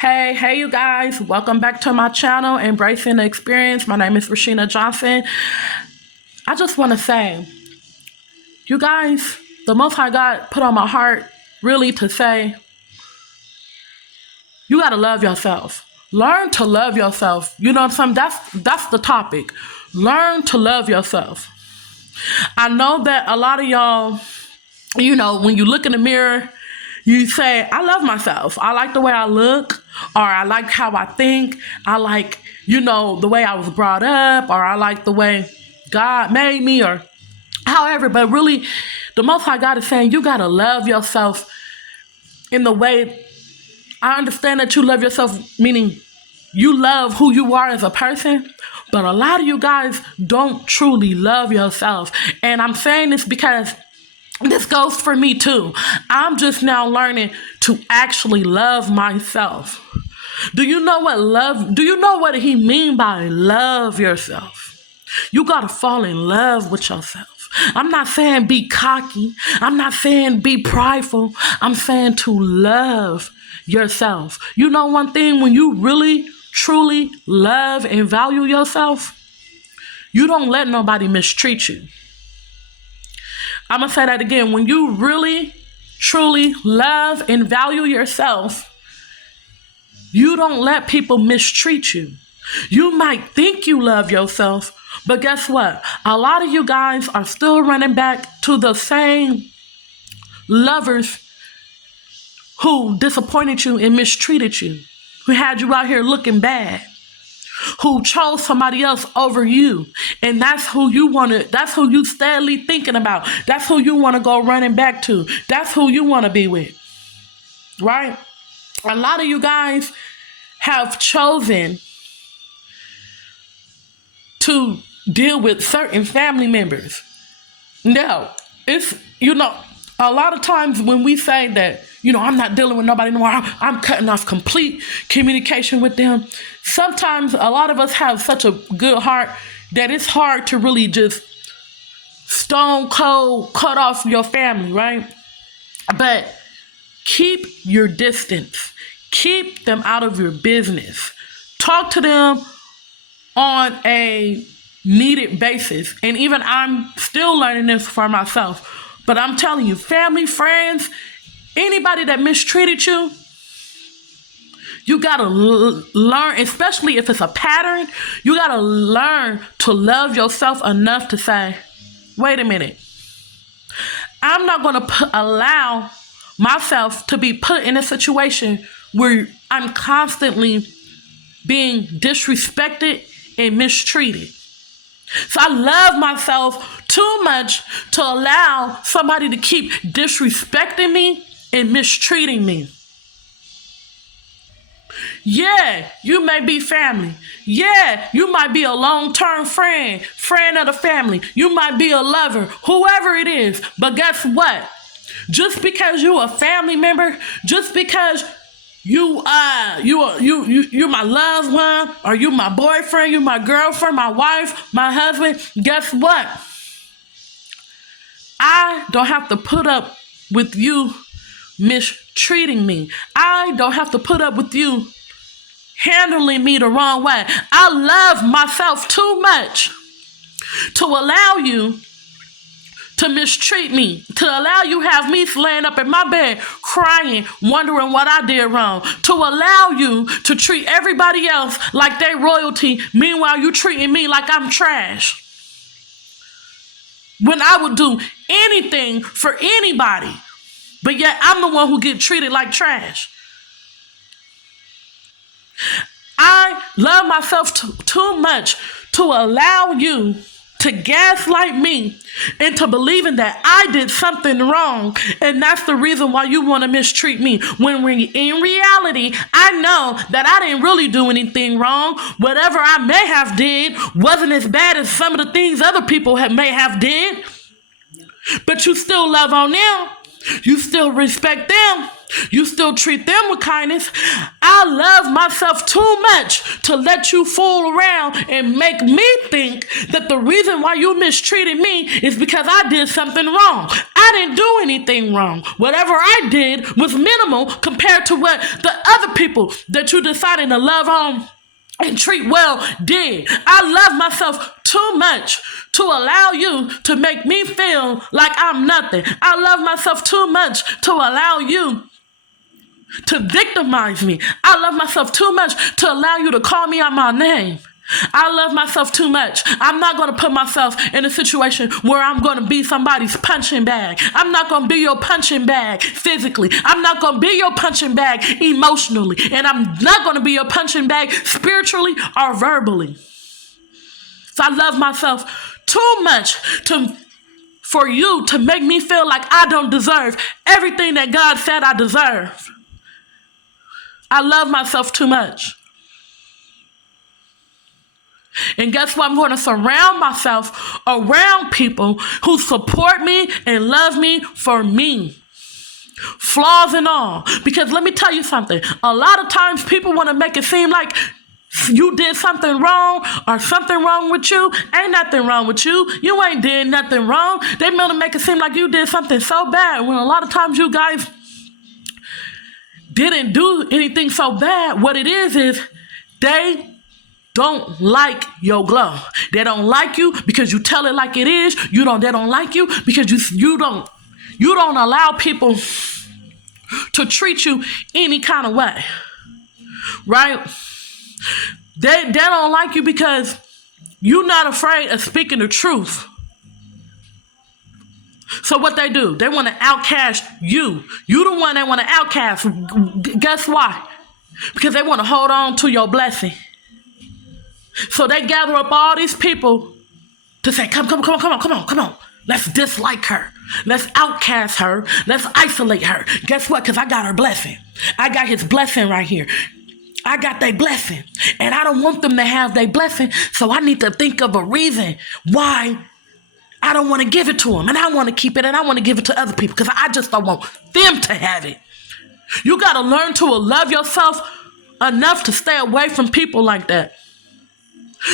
Hey, you guys. Welcome back to my channel, Embracing the Experience. My name is Rashina Johnson. I just want to say, you guys, the Most High God put on my heart really to say, you got to love yourself. Learn to love yourself. You know what I'm saying? That's the topic. Learn to love yourself. I know that a lot of y'all, when you look in the mirror, you say, I love myself. I like the way I look, or I like how I think. I like, the way I was brought up, or I like the way God made me, or however. But really, the Most High God is saying, you got to love yourself in the way. I understand that you love yourself, meaning you love who you are as a person. But a lot of you guys don't truly love yourself. And I'm saying this because this goes for me too. I'm just now learning to actually love myself. Do you know what he mean by love yourself? You got to fall in love with yourself. I'm not saying be cocky. I'm not saying be prideful. I'm saying to love yourself. You know one thing, when you really, truly love and value yourself, you don't let nobody mistreat you. I'm going to say that again. When you really, truly love and value yourself, you don't let people mistreat you. You might think you love yourself, but guess what? A lot of you guys are still running back to the same lovers who disappointed you and mistreated you, who had you out here looking bad, who chose somebody else over you. And that's who you steadily thinking about. That's who you want to go running back to. That's who you want to be with. Right? A lot of you guys have chosen to deal with certain family members. Now, it's, a lot of times when we say that, I'm not dealing with nobody anymore, I'm cutting off complete communication with them. Sometimes a lot of us have such a good heart that it's hard to really just stone cold cut off your family, right? But keep your distance. Keep them out of your business. Talk to them on a needed basis. And even I'm still learning this for myself. But I'm telling you, family, friends, anybody that mistreated you, you got to learn, especially if it's a pattern, you got to learn to love yourself enough to say, wait a minute. I'm not going to allow myself to be put in a situation where I'm constantly being disrespected and mistreated. So I love myself too much to allow somebody to keep disrespecting me and mistreating me. Yeah, you may be family. Yeah, you might be a long-term friend of the family. You might be a lover, whoever it is. But guess what? Just because you're a family member, just because you're my loved one, or you my boyfriend, you my girlfriend, my wife, my husband, guess what? I don't have to put up with you mistreating me. I don't have to put up with you handling me the wrong way. I love myself too much to allow you to mistreat me, to allow you have me laying up in my bed crying, wondering what I did wrong, to allow you to treat everybody else like they royalty, meanwhile you treating me like I'm trash. When I would do anything for anybody, but yet I'm the one who get treated like trash. I love myself too much to allow you to gaslight me into believing that I did something wrong, and that's the reason why you want to mistreat me. When in reality, I know that I didn't really do anything wrong. Whatever I may have did wasn't as bad as some of the things other people may have did. But you still love on them. You still respect them. You still treat them with kindness. I love myself too much to let you fool around and make me think that the reason why you mistreated me is because I did something wrong. I didn't do anything wrong. Whatever I did was minimal compared to what the other people that you decided to love on and treat well did. I love myself too much to allow you to make me feel like I'm nothing. I love myself too much to allow you to victimize me. I love myself too much to allow you to call me out my name. I love myself too much. I'm not going to put myself in a situation where I'm going to be somebody's punching bag. I'm not going to be your punching bag physically. I'm not going to be your punching bag emotionally. And I'm not going to be your punching bag spiritually or verbally. So I love myself too much for you to make me feel like I don't deserve everything that God said I deserve. I love myself too much. And guess what? I'm going to surround myself around people who support me and love me for me. Flaws and all. Because let me tell you something. A lot of times people want to make it seem like you did something wrong or something wrong with you. Ain't nothing wrong with you. You ain't did nothing wrong. They want to make it seem like you did something so bad when a lot of times you guys didn't do anything so bad. What it is they don't like your glow. They don't like you because you tell it like it is. They don't like you because you don't allow people to treat you any kind of way. Right? They don't like you because you're not afraid of speaking the truth. So what they do, they want to outcast you. You the one they want to outcast. Guess why? Because they want to hold on to your blessing. So they gather up all these people to say, come on. Let's dislike her. Let's outcast her. Let's isolate her. Guess what? Because I got her blessing. I got his blessing right here. I got their blessing. And I don't want them to have their blessing. So I need to think of a reason why I don't want to give it to them. And I want to keep it and I want to give it to other people because I just don't want them to have it. You got to learn to love yourself enough to stay away from people like that.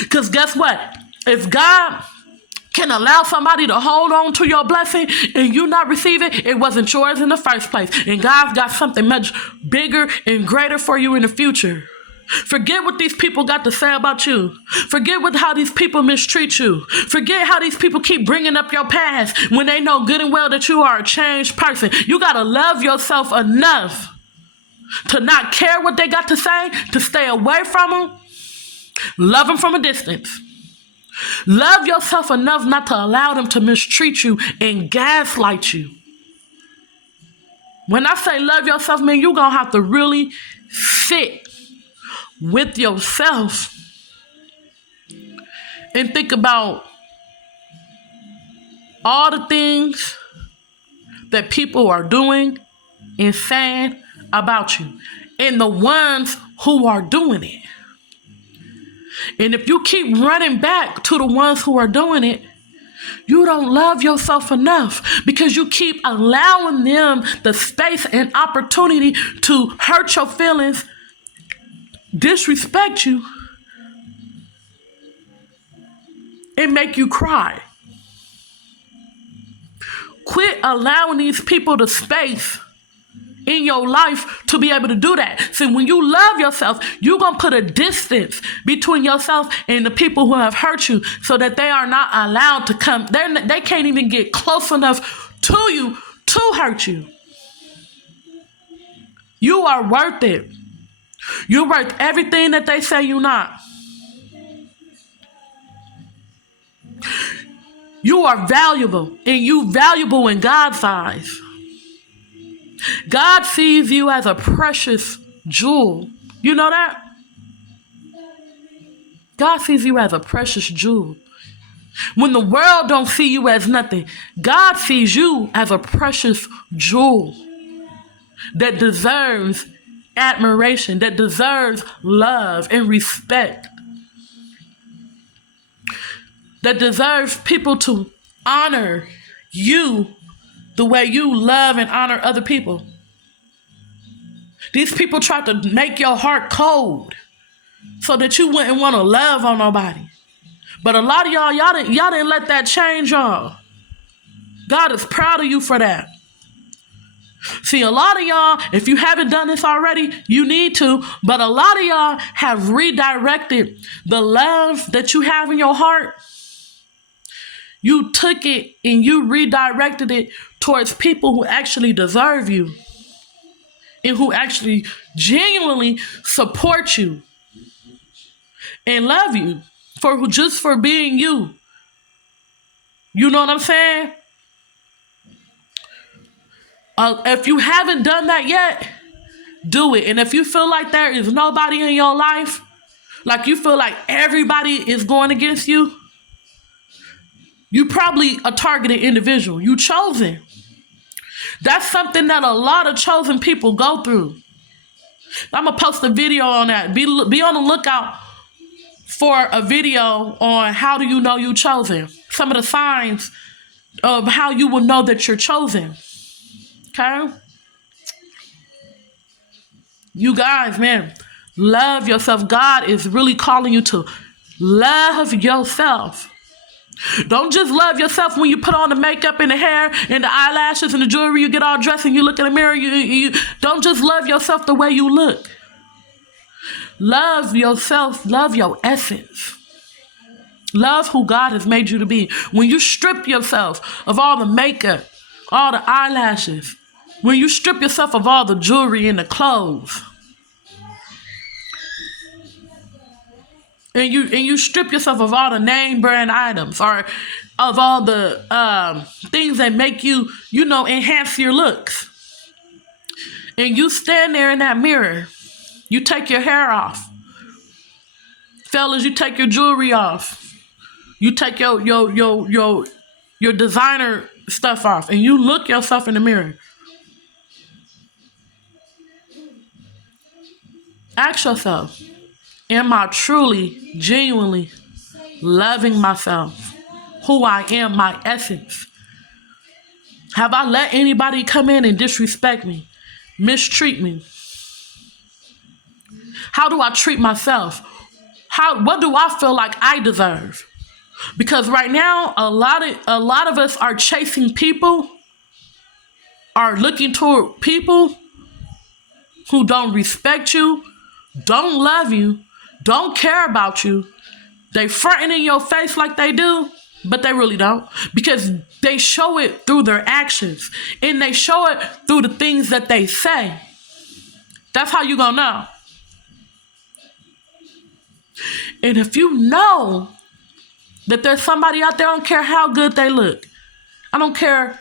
Because guess what? If God can allow somebody to hold on to your blessing and you not receive it, it wasn't yours in the first place. And God's got something much bigger and greater for you in the future. Forget what these people got to say about you. Forget how these people mistreat you. Forget how these people keep bringing up your past when they know good and well that you are a changed person. You got to love yourself enough to not care what they got to say, to stay away from them. Love them from a distance. Love yourself enough not to allow them to mistreat you and gaslight you. When I say love yourself, man, you're going to have to really sit with yourself and think about all the things that people are doing and saying about you and the ones who are doing it. And if you keep running back to the ones who are doing it, you don't love yourself enough because you keep allowing them the space and opportunity to hurt your feelings, disrespect you, and make you cry. Quit allowing these people the space in your life to be able to do that. See, when you love yourself, you're going to put a distance between yourself and the people who have hurt you so that they are not allowed to come. They can't even get close enough to you to hurt you. You are worth it. You're worth everything that they say you're not. You are valuable, and you valuable in God's eyes. God sees you as a precious jewel. You know that? God sees you as a precious jewel. When the world don't see you as nothing, God sees you as a precious jewel that deserves admiration, that deserves love and respect, that deserves people to honor you the way you love and honor other people. These people tried to make your heart cold so that you wouldn't want to love on nobody. But a lot of y'all didn't let that change y'all. God is proud of you for that. See, a lot of y'all, if you haven't done this already, you need to, but a lot of y'all have redirected the love that you have in your heart. You took it and you redirected it towards people who actually deserve you and who actually genuinely support you and love you for being you. You know what I'm saying? If you haven't done that yet, do it. And if you feel like there is nobody in your life, like you feel like everybody is going against you, you probably a targeted individual. You chosen. That's something that a lot of chosen people go through. I'm going to post a video on that. Be on the lookout for a video on how do you know you chosen. Some of the signs of how you will know that you're chosen. Okay? You guys, man, love yourself. God is really calling you to love yourself. Don't just love yourself when you put on the makeup and the hair and the eyelashes and the jewelry. You get all dressed and you look in the mirror. You don't just love yourself the way you look. Love yourself. Love your essence. Love who God has made you to be. When you strip yourself of all the makeup, all the eyelashes, when you strip yourself of all the jewelry and the clothes, and you strip yourself of all the name brand items or of all the things that make you, enhance your looks, and you stand there in that mirror, you take your hair off. Fellas, you take your jewelry off. You take your designer stuff off, and you look yourself in the mirror. Ask yourself, am I truly, genuinely loving myself, who I am, my essence? Have I let anybody come in and disrespect me, mistreat me? How do I treat myself? What do I feel like I deserve? Because right now, a lot of us are chasing people, are looking toward people who don't respect you, don't love you, don't care about you. They fronting in your face like they do, but they really don't, because they show it through their actions and they show it through the things that they say. That's how you gonna know. And if you know that there's somebody out there, I don't care how good they look, I don't care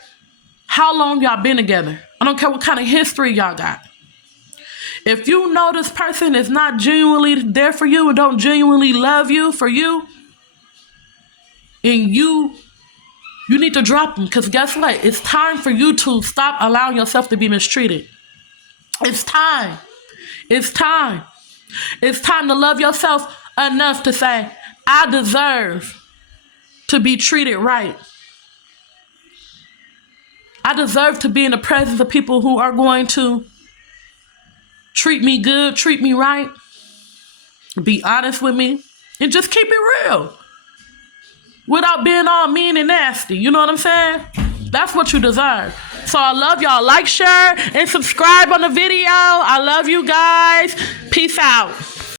how long y'all been together, I don't care what kind of history y'all got. If you know this person is not genuinely there for you and don't genuinely love you for you, and you need to drop them, because guess what? It's time for you to stop allowing yourself to be mistreated. It's time. It's time. It's time to love yourself enough to say, I deserve to be treated right. I deserve to be in the presence of people who are going to treat me good, treat me right, be honest with me, and just keep it real without being all mean and nasty. You know what I'm saying? That's what you deserve. So I love y'all. Like, share, and subscribe on the video. I love you guys. Peace out.